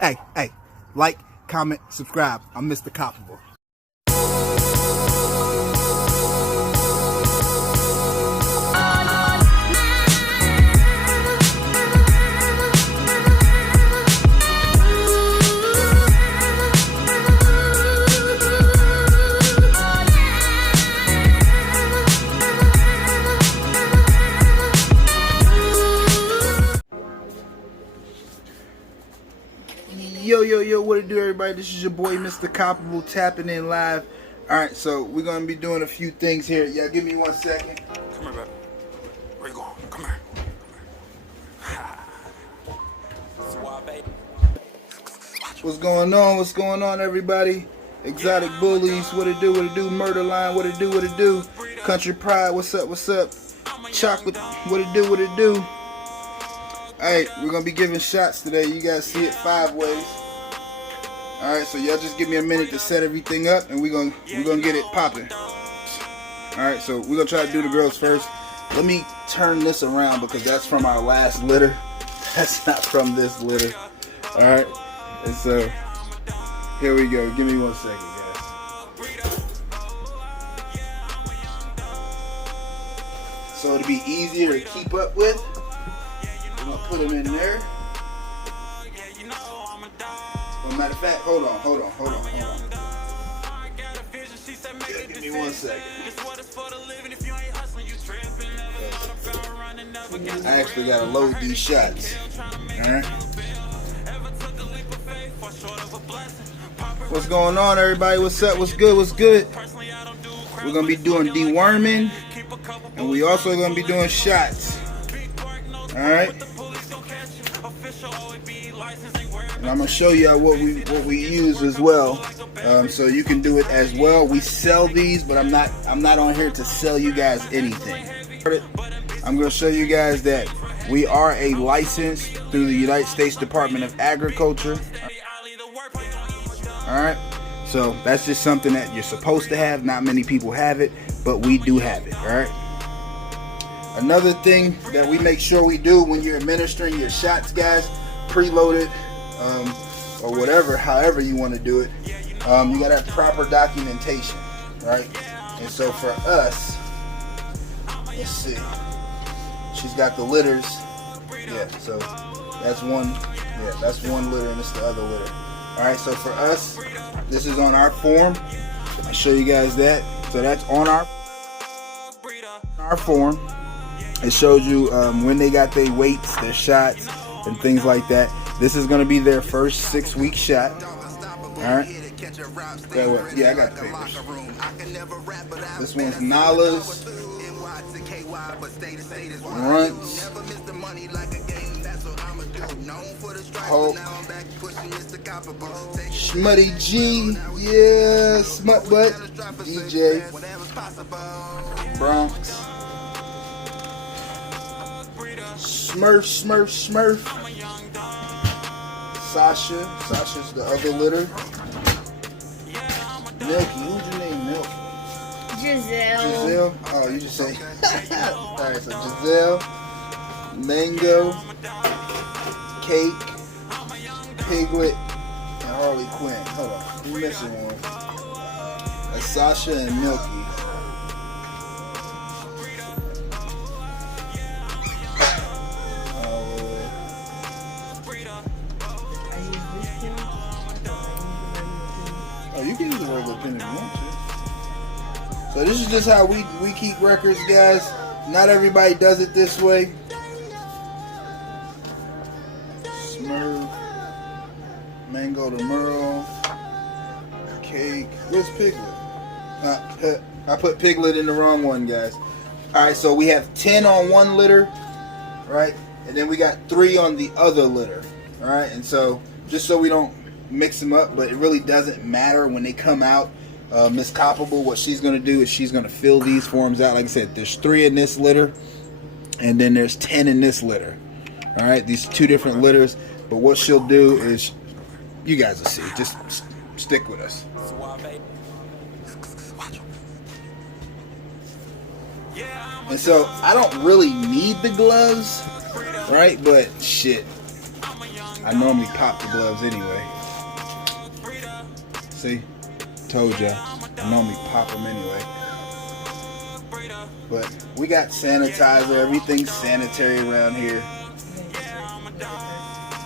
Hey, like, comment, subscribe. I'm Mr. COPABULL. Yo, what it do, everybody? This is your boy, Mr. COPABULL, tapping in live. Alright, so we're going to be doing a few things here. Y'all give me 1 second. Come here, baby. Where you going? Come here. What's going on? What's going on, everybody? Exotic Bullies, what it do, Murder Line, what it do, Country Pride, what's up, Chocolate, what it do. Alright, we're gonna be giving shots today. You guys see it 5 ways. Alright, so y'all just give me a minute to set everything up and we're gonna get it popping. Alright, so we're gonna try to do the girls first. Let me turn this around because that's from our last litter. That's not from this litter. Alright, and so here we go. Give me 1 second, guys. So it'll be easier to keep up with. I'm gonna put them in there. Well, matter of fact, hold on. Yeah, give me 1 second. I actually gotta load these shots. Alright. What's going on, everybody? What's up? What's good? We're gonna be doing deworming, and we also gonna be doing shots. Alright. And I'm gonna show y'all what we use as well, so you can do it as well. We sell these, but I'm not on here to sell you guys anything. I'm gonna show you guys that we are a license through the United States Department of Agriculture. Alright, so that's just something that you're supposed to have. Not many people have it, but we do have it. Alright. Another thing that we make sure we do when you're administering your shots, guys, preloaded, or whatever, however you want to do it, you gotta have proper documentation, right? And so for us, let's see, she's got the litters, yeah, so that's one litter and this is the other litter. Alright, so for us, this is on our form. I'll show you guys that. So that's on our form. It shows you when they got their weights, their shots, and things like that. This is going to be their first 6-week shot. Alright. Yeah, I got the papers. This one's Nala's, Runts, Hulk, Smutty G, yeah, Smut Butt, DJ, Bronx, Smurf, Sasha's the other litter, Milky, who's your name, Milky? Giselle, oh, you just say, alright, so Giselle, Mango, Cake, Piglet, and Harley Quinn. Hold on, I'm missing one. That's Sasha and Milky. Oh, you can use a regular pen if you want to. So this is just how we keep records, guys. Not everybody does it this way. Smurf, Mango to Merle, Cake. Where's Piglet? I put Piglet in the wrong one, guys. Alright, so we have 10 on one litter, right? And then we got 3 on the other litter. Alright, and so just so we don't mix them up, but it really doesn't matter when they come out. Miss COPABULL, what she's going to do is she's going to fill these forms out. Like I said, there's 3 in this litter, and then there's 10 in this litter. Alright, these 2 different litters. But what she'll do is, you guys will see. Just stick with us. And so, I don't really need the gloves, right? But shit, I normally pop the gloves anyway. See? Told ya. I normally pop them anyway. But we got sanitizer. Everything's sanitary around here.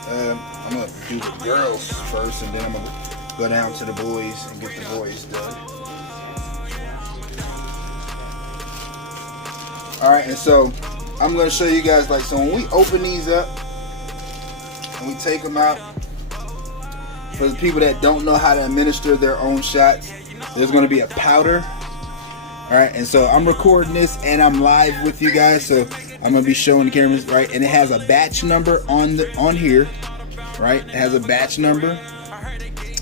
I'm going to do the girls first, and then I'm going to go down to the boys and get the boys done. Alright, and so I'm going to show you guys, like, so when we open these up and we take them out, for the people that don't know how to administer their own shots, there's going to be a powder. Alright, and so I'm recording this and I'm live with you guys, so I'm going to be showing the cameras, right? And it has a batch number on here, right? It has a batch number,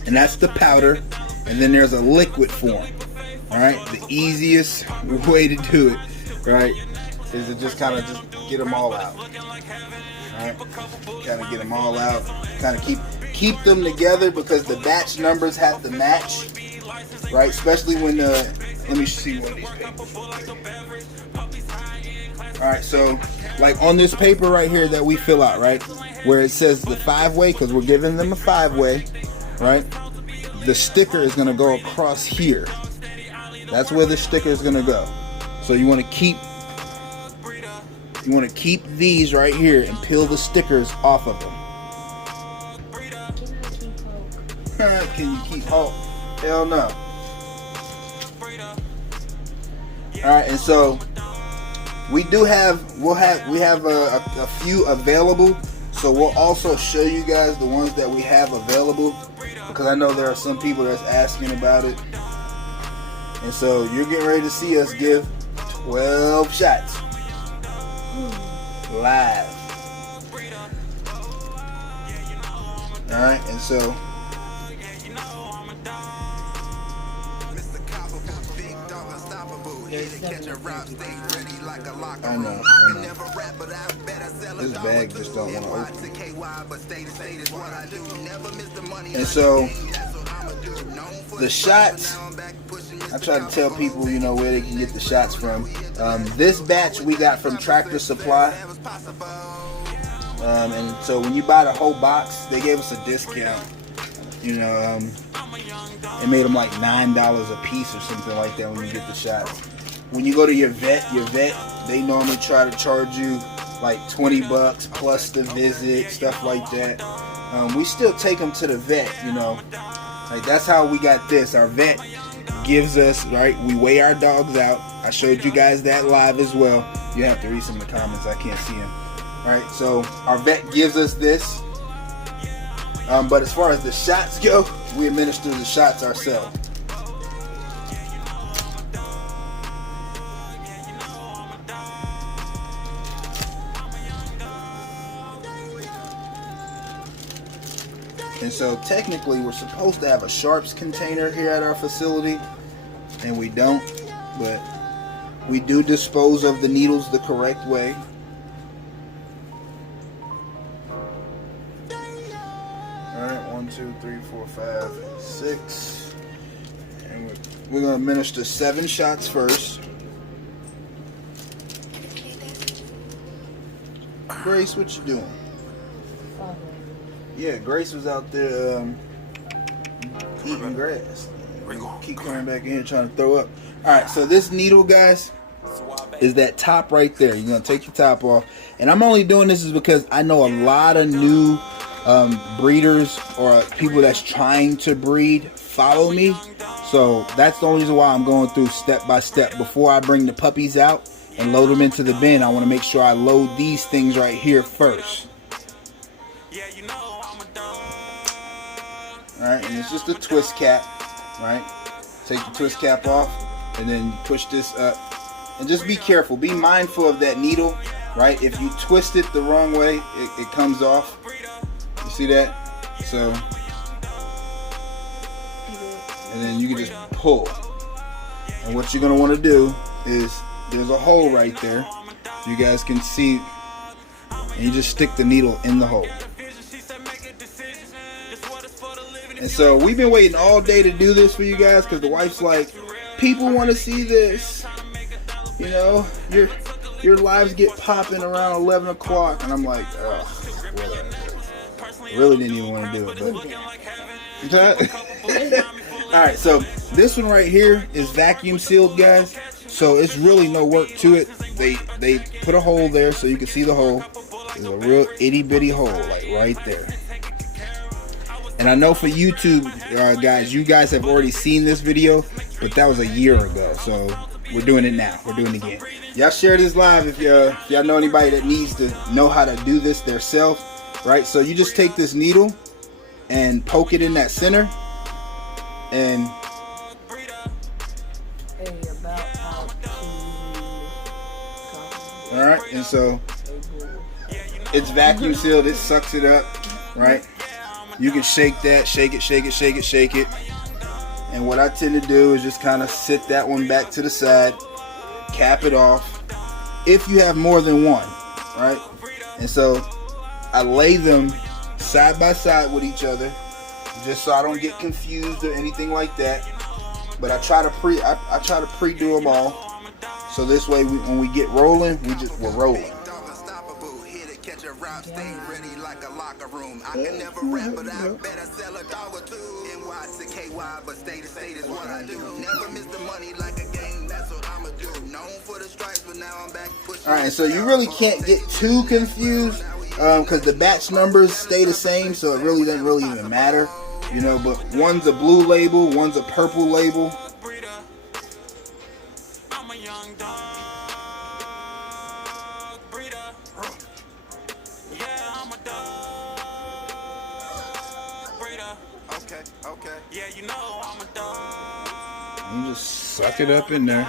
and that's the powder. And then there's a liquid form. Alright, the easiest way to do it, right, is to just kind of just get them all out. Alright, kind of get them all out, kind of keep them together, because the batch numbers have to match, right? Especially when let me see one of these papers. Alright, so like on this paper right here that we fill out, right, where it says the 5-way, because we're giving them a 5-way, right, the sticker is going to go across here. That's where the sticker is going to go. So you want to keep these right here and peel the stickers off of them. Can you keep Hulk? Hell no. Alright, and so we have a few available, so we'll also show you guys the ones that we have available, because I know there are some people that's asking about it. And so you're getting ready to see us give 12 shots live. Alright, and so I know. This bag just don't want to open. And so the shots, I try to tell people, you know, where they can get the shots from. This batch we got from Tractor Supply. And so when you buy the whole box, they gave us a discount. You know, it made them like $9 a piece or something like that when you get the shots. When you go to your vet, they normally try to charge you like $20 plus the visit, stuff like that. We still take them to the vet, you know. Like, that's how we got this. Our vet gives us, right, we weigh our dogs out. I showed you guys that live as well. You have to read some of the comments, I can't see them. Alright, so our vet gives us this. But as far as the shots go, we administer the shots ourselves. And so technically we're supposed to have a sharps container here at our facility, and we don't, but we do dispose of the needles the correct way. Alright, 1, 2, 3, 4, 5, 6. And we're going to administer 7 shots first. Grace, what you doing? Yeah, Grace was out there eating grass. Keep coming back in trying to throw up. Alright, so this needle, guys, is that top right there. You're going to take your top off. And I'm only doing this is because I know a lot of new breeders or people that's trying to breed follow me. So that's the only reason why I'm going through step by step. Before I bring the puppies out and load them into the bin, I want to make sure I load these things right here first. Alright, and it's just a twist cap, right? Take the twist cap off, and then push this up. And just be careful, be mindful of that needle, right? If you twist it the wrong way, it comes off. You see that? So, and then you can just pull. And what you're going to want to do is, there's a hole right there. You guys can see, and you just stick the needle in the hole. And so we've been waiting all day to do this for you guys, because the wife's like, people want to see this. You know, your lives get popping around 11 o'clock. And I'm like, ugh, whatever. I really didn't even want to do it, but alright, so this one right here is vacuum sealed, guys. So it's really no work to it. They put a hole there so you can see the hole. There's a real itty bitty hole, like right there. And I know for YouTube guys, you guys have already seen this video, but that was a year ago. So we're doing it now. We're doing it again. Y'all share this live if y'all know anybody that needs to know how to do this themselves, right? So you just take this needle and poke it in that center, and all right, and so it's vacuum sealed. It sucks it up, right? You can shake that, shake it, shake it, shake it, shake it. And what I tend to do is just kind of sit that one back to the side, cap it off, if you have more than one, right? And so I lay them side by side with each other, just so I don't get confused or anything like that. But I try to pre-do them all, so this way when we get rolling, we're rolling. I can never rap, but I better sell a dog or two. NY to KY, but state is what I do. Never miss the money like a game, that's what I'ma do. Known for the stripes, but now I'm back pushing. Alright, so you really can't get too confused, because the batch numbers stay the same, so it really doesn't really even matter. You know, but one's a blue label, one's a purple label. Okay. Yeah, you know I'm a dog. You just suck it up in there.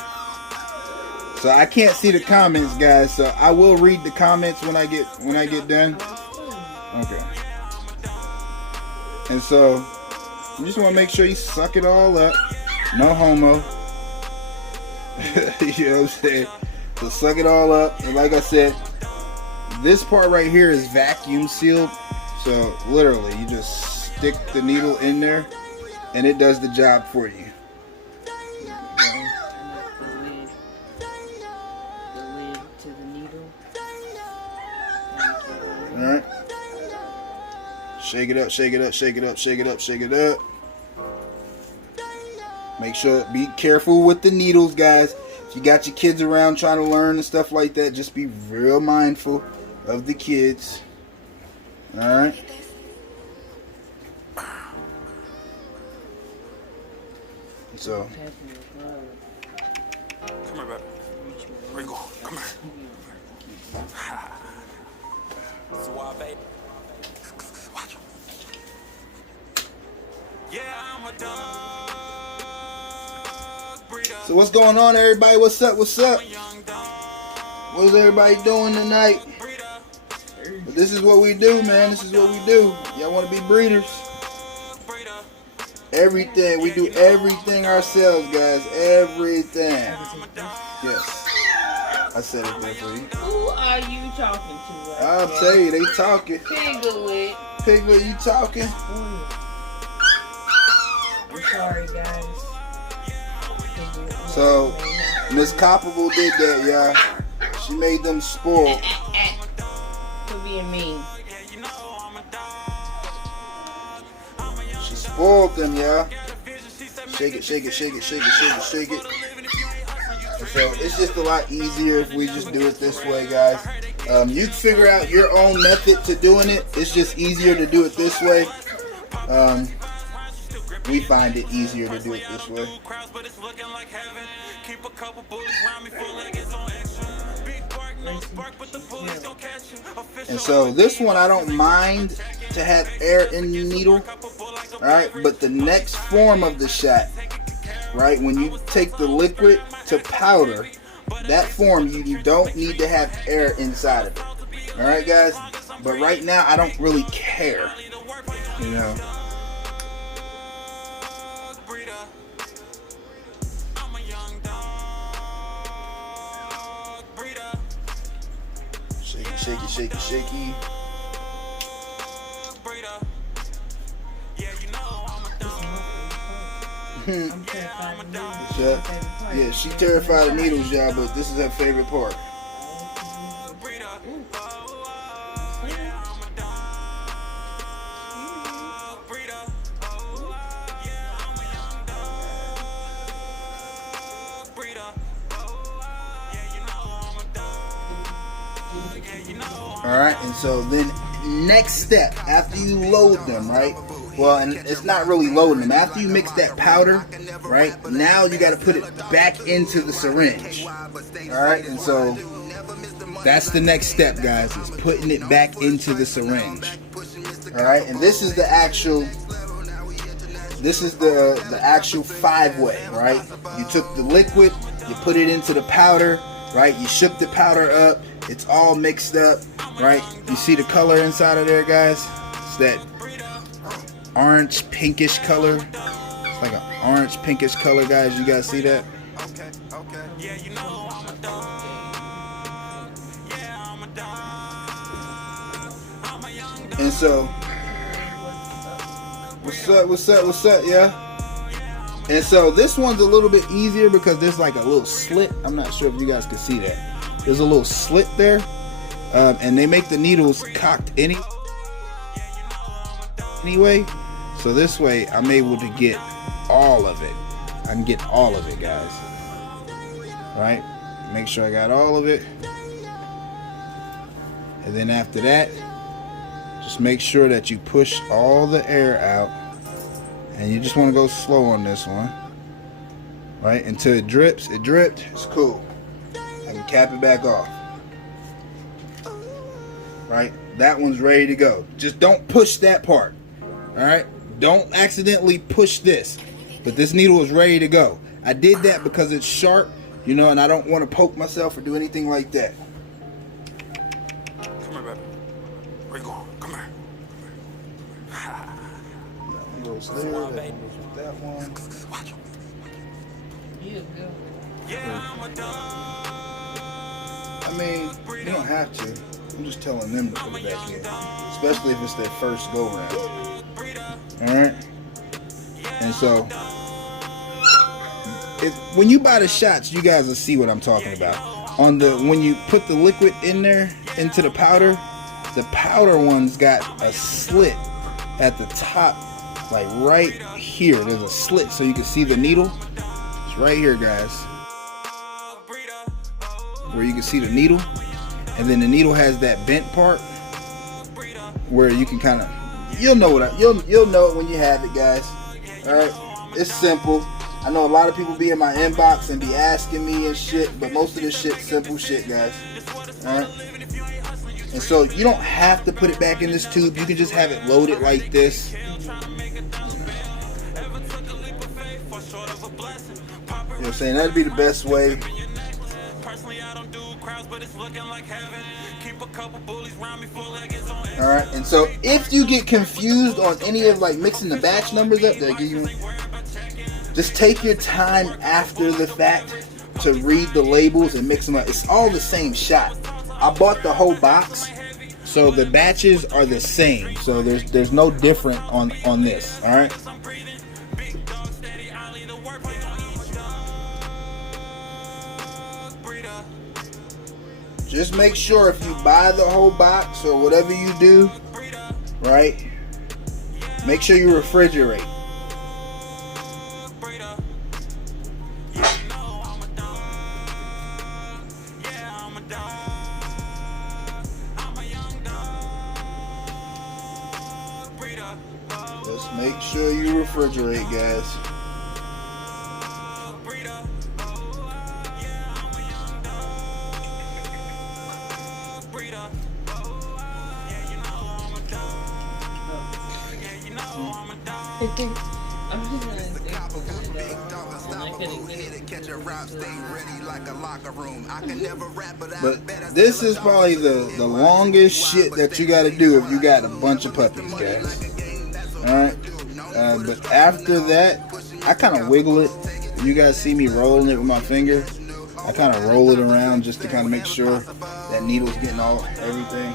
So I can't see the comments, guys. So I will read the comments when I get done. Okay. And so you just want to make sure you suck it all up. No homo. You know what I'm saying? So suck it all up. And like I said, this part right here is vacuum sealed. So literally, you just stick the needle in there, and it does the job for you. Alright. Shake it up, shake it up, shake it up, shake it up, shake it up. Make sure, be careful with the needles, guys. If you got your kids around trying to learn and stuff like that, just be real mindful of the kids. Alright. So come here, baby. Where you going? Come here. Suave, baby. Watch. Yeah, I'm a dog breeder. So what's going on, everybody? What's up? What's up? What is everybody doing tonight? But this is what we do, man. This is what we do. Y'all want to be breeders? Everything. We do everything ourselves, guys. Everything. Yes. I said it there for you. Who are you talking to? Right I'll there? tell you, they talking. Piglet. Piglet, you talking? I'm sorry, guys. So, Miss COPABULL did that, y'all. She made them spoiled. For being mean. She spoiled them, y'all. Shake it, shake it, shake it, shake it, shake it, shake it. So it's just a lot easier if we just do it this way, guys. You can figure out your own method to doing it. It's just easier to do it this way. We find it easier to do it this way. And so this one I don't mind to have air in the needle, alright, but the next form of the shot, right, when you take the liquid to powder, that form you don't need to have air inside of it. Alright, guys, but right now I don't really care, you know. Shaky, shaky, shaky. Yeah, she terrified of needles, y'all, but this is her favorite part. Alright, and so then next step, after you load them, right? Well, and it's not really loading them. After you mix that powder, right? Now you got to put it back into the syringe. Alright, and so that's the next step, guys, is putting it back into the syringe. Alright, and this is the actual the actual 5-way, right? You took the liquid, you put it into the powder, right? You shook the powder up, it's all mixed up, right? You see the color inside of there, guys? It's that orange pinkish color. It's like an orange pinkish color, guys. You guys see that? And so, what's up, yeah? And so this one's a little bit easier because there's like a little slit. I'm not sure if you guys can see that. There's a little slit there, and they make the needles cocked anyway. So this way, I'm able to get all of it. I can get all of it, guys. Right? Make sure I got all of it. And then after that, just make sure that you push all the air out. And you just want to go slow on this one. Right? Until it drips. It dripped. It's cool. I can cap it back off. Right? That one's ready to go. Just don't push that part. Alright? Don't accidentally push this. But this needle is ready to go. I did that because it's sharp, you know, and I don't want to poke myself or do anything like that. Come here, baby. Where you going? Come here. That one goes there, that one goes with that one. Watch him. You good. I mean, you don't have to. I'm just telling them to put it back in. Especially if it's their first go round. Alright? And so, when you buy the shots, you guys will see what I'm talking about. When you put the liquid in there, into the powder one's got a slit at the top, like right here. There's a slit so you can see the needle. It's right here, guys. Where you can see the needle. And then the needle has that bent part where you can kind of, you'll know you'll know it when you have it, guys. All right, it's simple. I know a lot of people be in my inbox and be asking me and shit, but most of this shit simple shit, guys. All right, and so you don't have to put it back in this tube. You can just have it loaded like this. You know what I'm saying? That'd be the best way. Alright, and so if you get confused on any of like mixing the batch numbers up, just take your time after the fact to read the labels and mix them up. It's all the same shot. I bought the whole box, so the batches are the same. So there's no different on this. Alright. Just make sure if you buy the whole box or whatever you do, right? Make sure you refrigerate. Just make sure you refrigerate, guys. But this is probably the longest shit that you got to do if you got a bunch of puppies, guys. Alright, but after that, I kind of wiggle it. You guys see me rolling it with my finger. I kind of roll it around just to kind of make sure that needle's getting everything.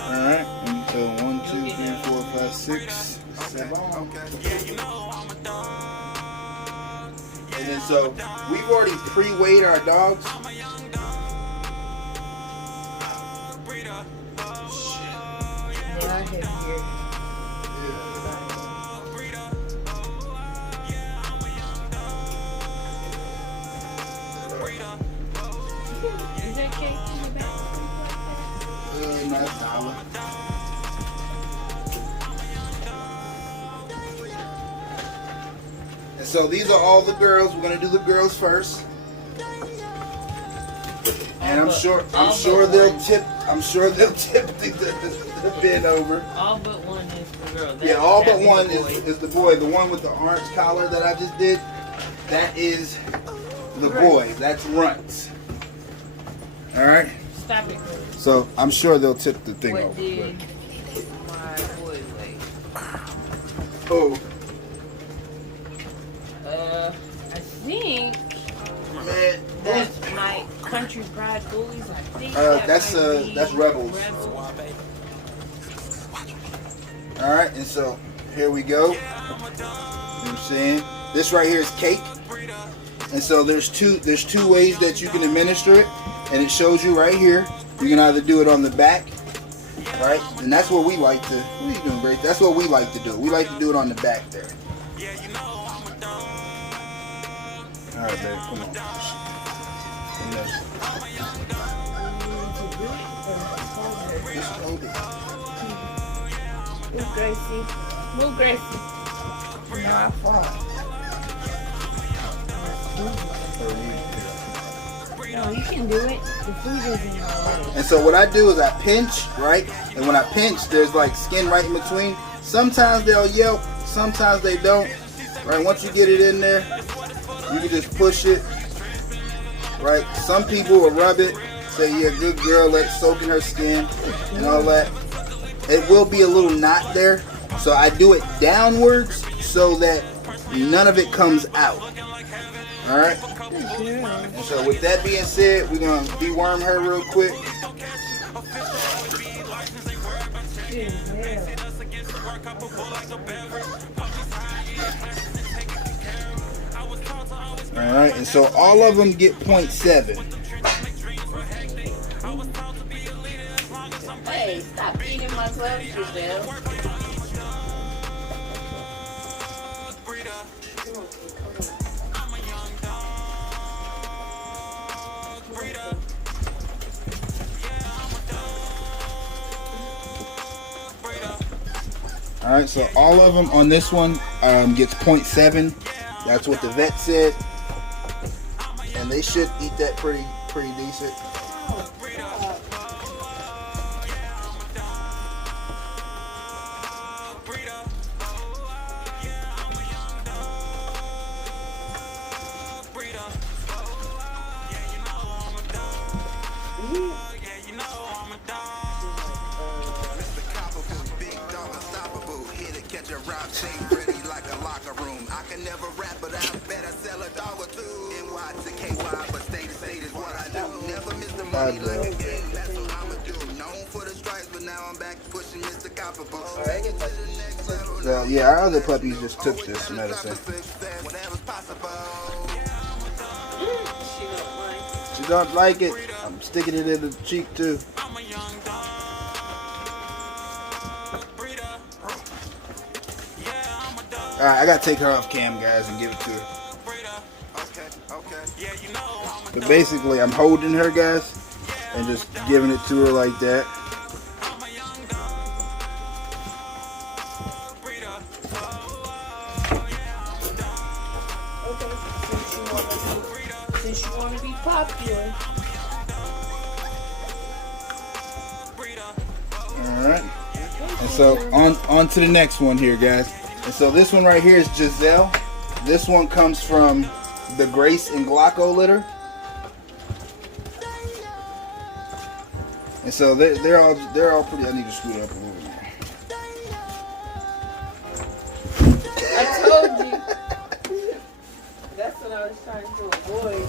Alright, and so 1, 2, 3, 4, 5, 6, 7. And then so we've already pre-weighed our dogs. That's dollar. And so these are all the girls. We're gonna do the girls first. And I'm sure they'll tip the bin over. All but one is the girl. Yeah, all but one is the boy. The one with the orange collar that I just did, that is the boy. That's Runts. Alright? Stop it. So I'm sure they'll tip the thing What over. did my boy weigh? Oh. I think Man, that's my country pride bullies. I think that's Rebels. Rebels. Alright, and so here we go. You know what I'm saying? This right here is Cake. And so there's two ways that you can administer it, and it shows you right here. You can either do it on the back, right? And that's what we like to. What are you doing, Grace? That's what we like to do. We like to do it on the back there. All right, baby, come on. Just hold it. Move, Gracie. Move, Gracie. Not far. No, you can do it. The food is in your way. And so what I do is I pinch, right? And when I pinch, there's like skin right in between. Sometimes they'll yelp, sometimes they don't. Right? Once you get it in there, you can just push it. Right? Some people will rub it, say, yeah, good girl, let it soak in her skin and all that. It will be a little knot there. So I do it downwards so that none of it comes out. Alright? And so with that being said, we're going to deworm her real quick. Alright, and so all of them get 0.7. Hey, stop eating my clothes, Giselle. Alright, so all of them on this one gets 0.7. That's what the vet said. And they should eat that pretty decent. So yeah, our other puppies just took this medicine. She don't like it. I'm sticking it in the cheek too. Alright, I gotta take her off cam, guys, and give it to her. But basically, I'm holding her, guys, and just giving it to her like that. Since you want to be popular. Alright. And so on to the next one here, guys. And so this one right here is Giselle. This one comes from the Grace and Glocko litter. And so they're all pretty. I need to scoot up a little bit more. I told you. That's what I was trying to avoid.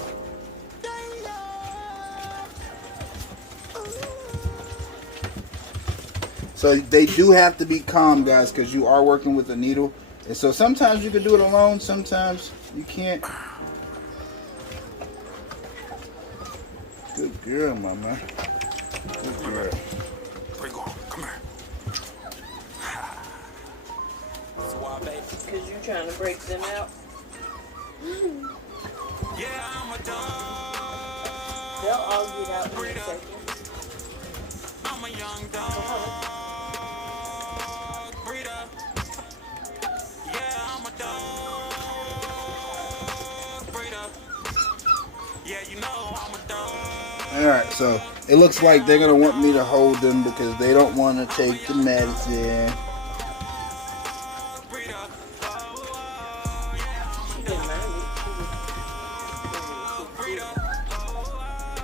So they do have to be calm, guys, because you are working with a needle. And so sometimes you can do it alone, sometimes you can't. Good girl, mama. Good girl. Where you going? Come here. Because you're trying to break them out. They'll all get out in a second. young dog breeder. Yeah, I'm a dog breeder. Yeah, you know I'm a dog. Alright, so it looks like they're going to want me to hold them because they don't want to take the medicine.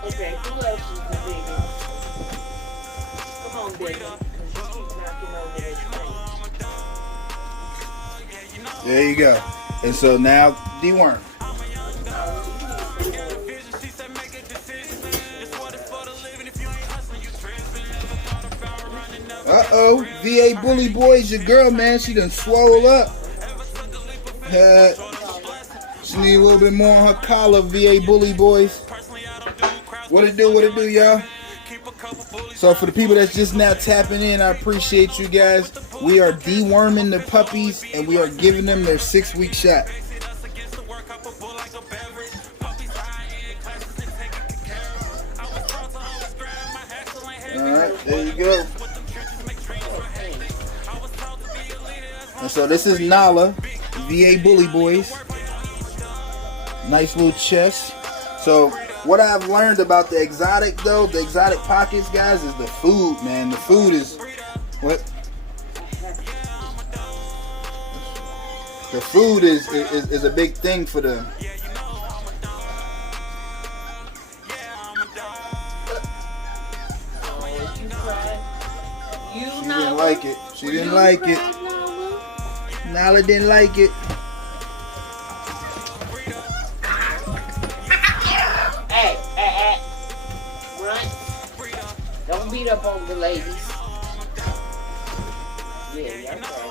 Okay, who else is the biggest? Come on, baby, because you keep knocking over this thing. There you go. And so now deworm. Uh-oh, VA Bully Boy's your girl, man. She done swole up. She need a little bit more on her collar, VA Bully Boys. What it do, y'all? So for the people that's just now tapping in, I appreciate you guys. We are deworming the puppies, and we are giving them their 6-week shot. Alright, there you go. And so this is Nala, VA Bully Boys. Nice little chest. So what I've learned about the exotic though, the exotic pockets, guys, is the food, man. The food is what? The food is a big thing for them. She didn't like it. She didn't like it. Nala didn't like it. Hey. Run. Don't beat up on the ladies. Yeah, I'm sorry.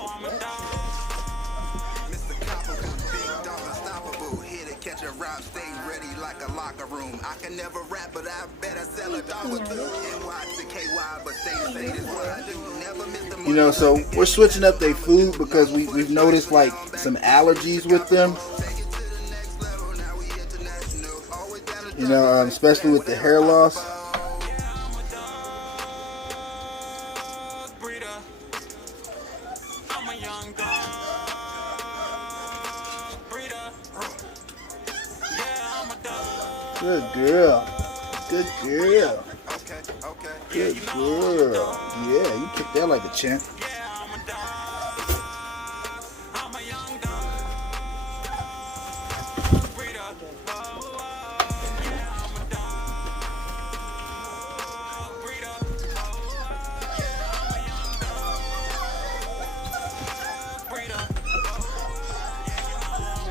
Mr. COPABULL, big dog unstoppable. Here to catch a rap, stay ready like a locker room. I can never rap, but I better sell a dog or two. NY to KY, but stay is what I do. Never miss the You know, so we're switching up their food because we've noticed like some allergies with them. You know, especially with the hair loss. Good girl. Good girl. Good girl. Yeah, you kicked that like a champ.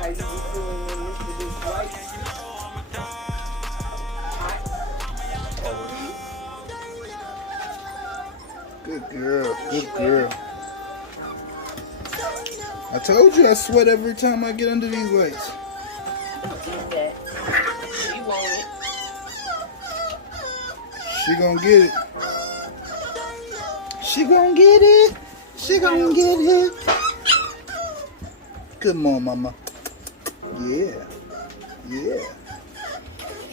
How you feeling when Mr. Big White? Good girl. Good girl. I told you I sweat every time I get under these lights. Get that. She want it. She gonna get it. She gonna get it. She gonna get it. Come on, mama. Yeah. Yeah.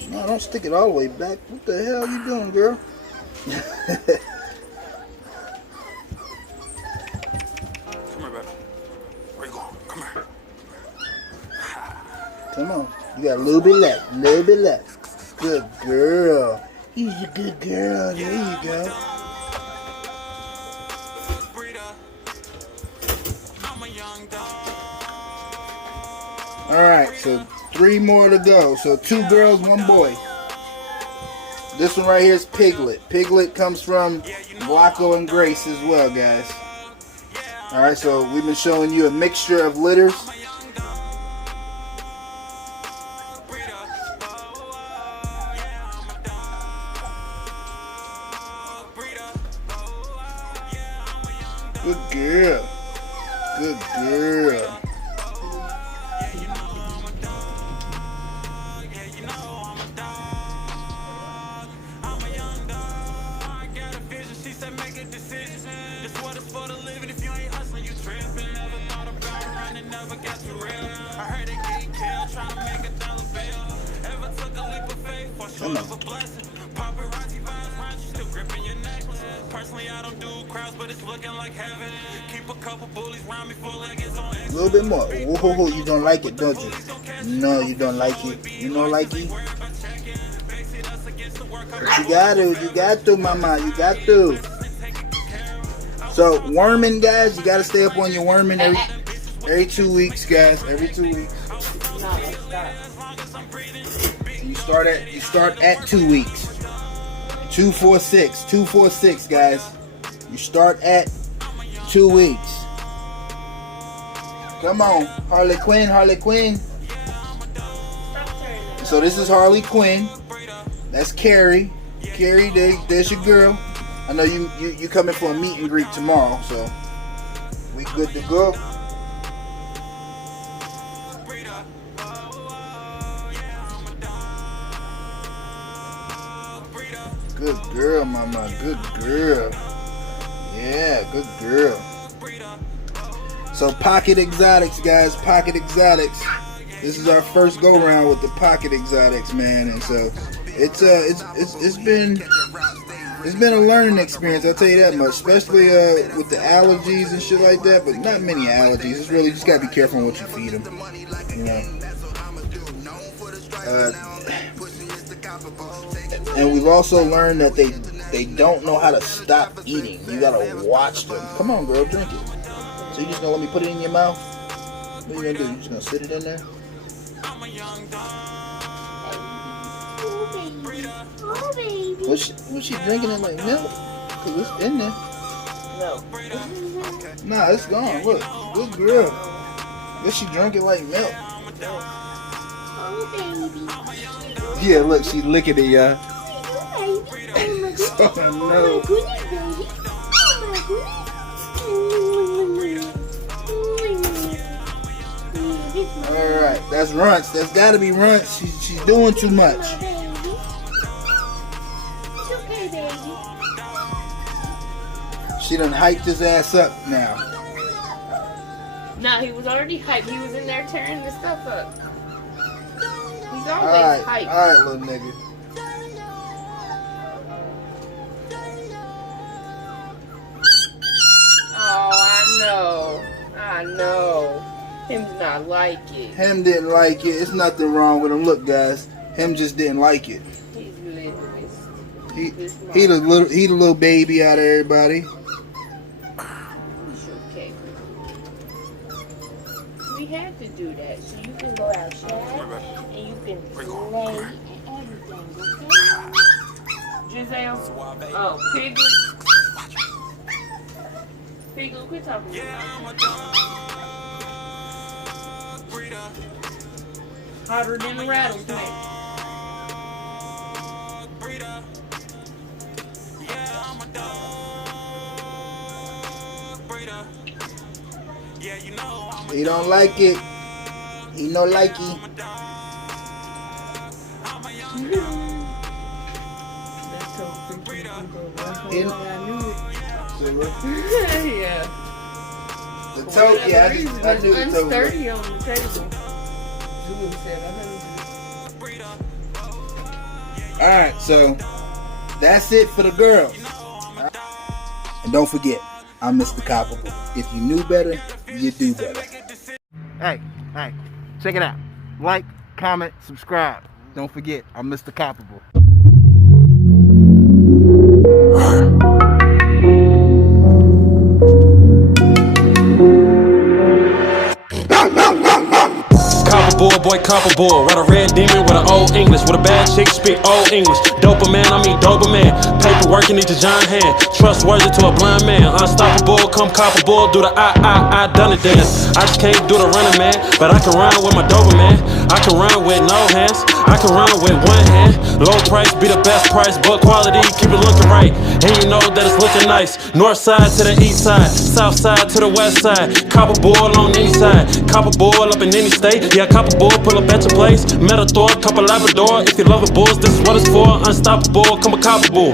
No, don't stick it all the way back. What the hell you doing, girl? Come here, baby. Where you going? Come here. Come on. You got a little bit left. A little bit left. Good girl. You're a good girl. There you go. Alright, so 3 more to go. So 2 girls, 1 boy. This one right here is Piglet. Piglet comes from Blocko and Grace as well, guys. Alright, so we've been showing you a mixture of litters. Good girl. Good girl. Come on. A little bit more. Whoa, you don't like it, don't you? No, you don't like it. You don't like it? But you got to, mama. You got to. So, worming, guys, you got to stay up on your worming every 2 weeks, guys. Every 2 weeks. No, stop. You start at 2 weeks. 246. 246, guys. You start at 2 weeks. Come on, Harley Quinn, Harley Quinn. So this is Harley Quinn. That's Carrie. Carrie, there's your girl. I know you coming for a meet and greet tomorrow, so we good to go. Good girl, mama. Good girl. Yeah, good girl. So Pocket Exotics, guys. Pocket Exotics. This is our first go round with the Pocket Exotics, man, and so it's been a learning experience. I'll tell you that much, especially with the allergies and shit like that. But not many allergies. It's really just gotta be careful on what you feed them. You know. And we've also learned that they don't know how to stop eating. You gotta watch them. Come on, girl, drink it. So you just gonna let me put it in your mouth? What are you gonna do? You just gonna sit it in there? Oh, baby. Was she drinking it like milk? Cause it's in there. No. Nah, it's gone. Look, good girl. Guess she drank it like milk. Oh, baby. Yeah, look, she licking it, y'all. Oh, baby. Oh, Oh, no. my goodness, baby. Oh, my goodness. Alright, that's Runts. That's gotta be Runts. She's doing too much. It's okay, baby. She done hyped his ass up now. No, he was already hyped. He was in there tearing the stuff up. He's always Alright, hyped. alright, little nigga. Oh, I know. Him's not like it. Him didn't like it. It's nothing wrong with him. Look, guys, him just didn't like it. He's little. He the little baby out of everybody. It's okay. We had to do that so you can go outside and you can play and everything, okay? Giselle? Oh, Piglet? Piglet, quit talking to me. Hotter than a rattlesnake. He don't like it. He no like it. That's so freaking He- cool. I knew it. So look, Yeah. the toe, yeah, I knew the toe. Unsturdy on the table. Julie said, Alright, so that's it for the girls. And don't forget, I'm Mr. COPABULL. If you knew better, you do better. Hey, check it out. Like, comment, subscribe. Don't forget, I'm Mr. COPABULL. COPABULL, ride a red demon with an old English. With a bad chick, speak old English. Dopamine, I mean Doberman. Paperwork, you need your giant hand. Trustworthy to a blind man. Unstoppable, come COPABULL. Do the I done it dance. I just can't do the running man, but I can run with my Doberman. I can run with no hands. I can run with one hand. Low price be the best price, but quality keep it looking right. And you know that it's looking nice. North side to the east side, south side to the west side. COPABULL on any side. COPABULL up in any state. Yeah, COPABULL pull up at your place. Metathor, couple Labrador. If you love the bulls, this is what it's for. Unstoppable, come a COPABULL.